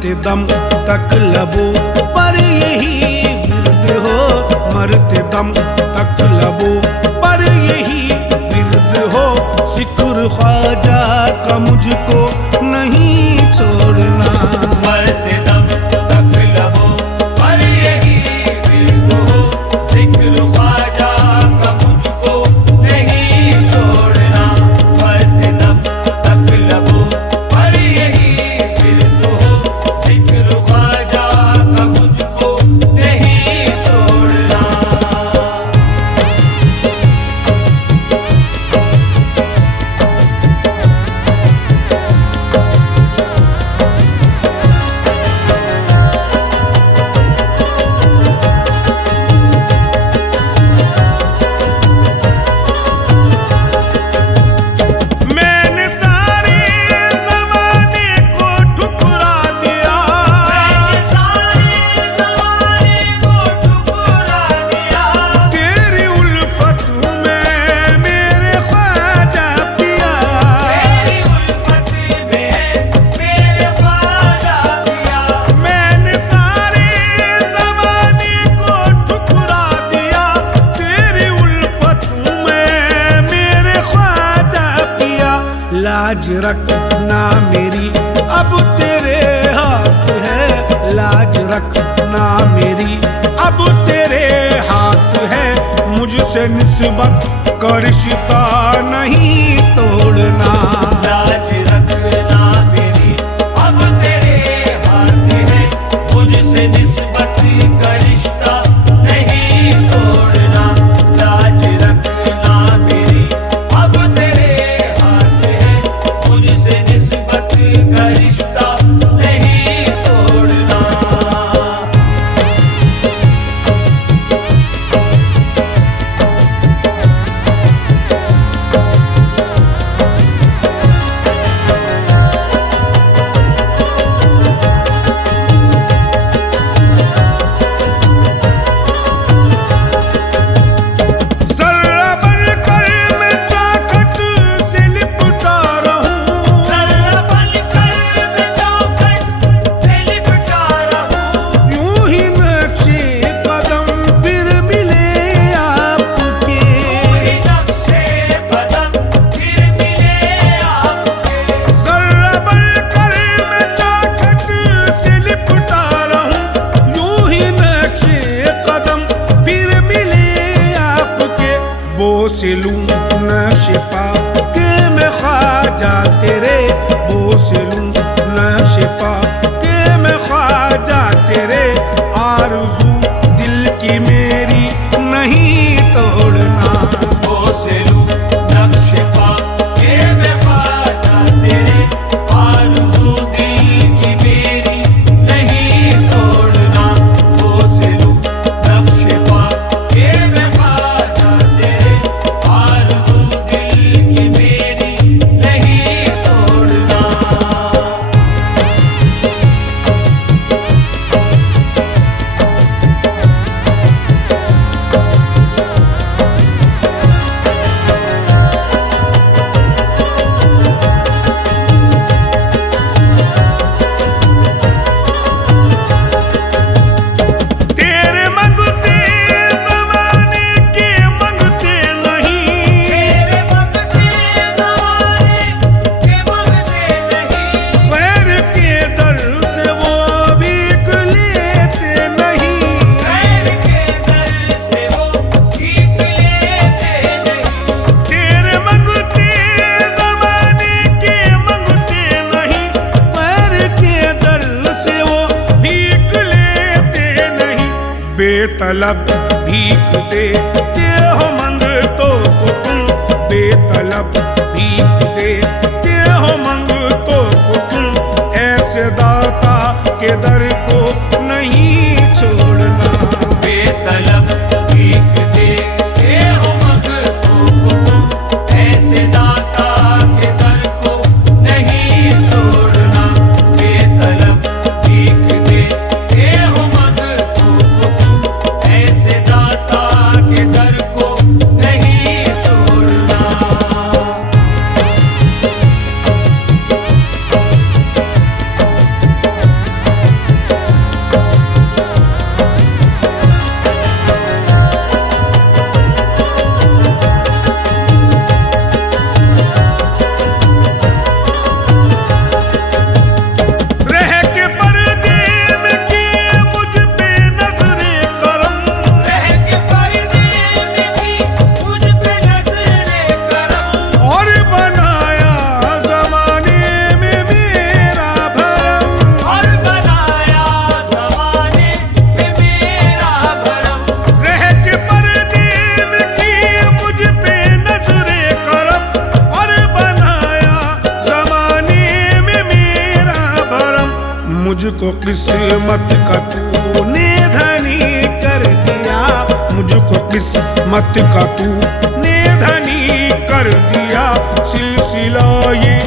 मरते दम तक लबों पर यही विरद हो, मरते दम तक लबों पर यही विरद हो। जिक्र ख्वाजा का मुझको नहीं छोड़ना, मरते दम तक लबों पर यही विरद हो। जिक्र ख्वाजा का मुझको नहीं छोड़ना, मरते दम तक लबों पर यही विरद हो। जिक्र ख्वाजा का मुझको नहीं छोड़ना। मैंने सारे ज़माने को ठुकरा दिया, मैंने सारे ज़माने को ठुकरा दिया। तेरी उल्फत में मेरे ख्वाजा पिया, तेरी उल्फत में मेरे ख्वाजा पिया। मैंने सारे ज़माने को ठुकरा दिया, तेरी उल्फत में मेरे ख्वाजा पिया। लाज रखना मेरी अब तेरे हाथ है, लाज रखना मेरी अब तेरे हाथ है। मुझसे निस्बत का रिश्ता नहीं तोड़ना, लाज रखना मेरी अब तेरे हाथ है। मुझसे निस्बत का रिश्ता नहीं तोड़ना, लाज रखना मेरी अब तेरे हाथ है। मुझसे निस्बत का रिश्ता नहीं तोड़ना। ज़र्रा बनकर मैं चौखट से लिपटा रहूं, ज़र्रा बनकर मैं चौखट से लिपटा रहूं। यूं ही नक्शे कदम फिर मिले आपके, कोई नक्शे कदम फिर मिले आपके। ज़र्रा बनकर मैं चौखट से लिपटा रहूं, यूं ही नक्शे कदम फिर मिले आपके। बोस लूं नक्श पा के मैं ख्वाजा तेरे, बोस लूं नक्श पा के मैं ख्वाजा तेरे। आरज़ू दिल की मेरी नहीं तोड़ना, बोसलू नक्श पा के मैं ख्वाजा तेरे। आरज़ू दिल की मेरी नहीं तोड़ना, बोसलू नक्श पा के मैं ख्वाजा तेरे। आरज़ू दिल की मेरी नहीं तोड़ना। तेरे मंगते ज़माने के मंगते नहीं, तेरे मंगते ज़माने के मंगते नहीं। गैर के दर से वो भीख लेते नहीं, गैर के दर से वो भीख लेते नहीं। तेरे मंगते ज़माने के मंगते नहीं, गैर के दर से वो भीख लेते नहीं। बेतलब भीख देते हो मंगतों को तुम, बेतलब भीख देते हो मंगतों को तुम। ऐसे दाता के दर को नहीं छोड़ना, बेतलब भीख देते हो मंगतों को तुम। ऐसे दाता के दर को नहीं छोड़ना, बेतलब भीख देते हो मंगतों को तुम। ऐसे दाता के दर को नहीं छोड़ना। मुझको किस्मत का तूने धनी कर दिया, मुझको किस्मत का तूने धनी कर दिया। सिलसिला ये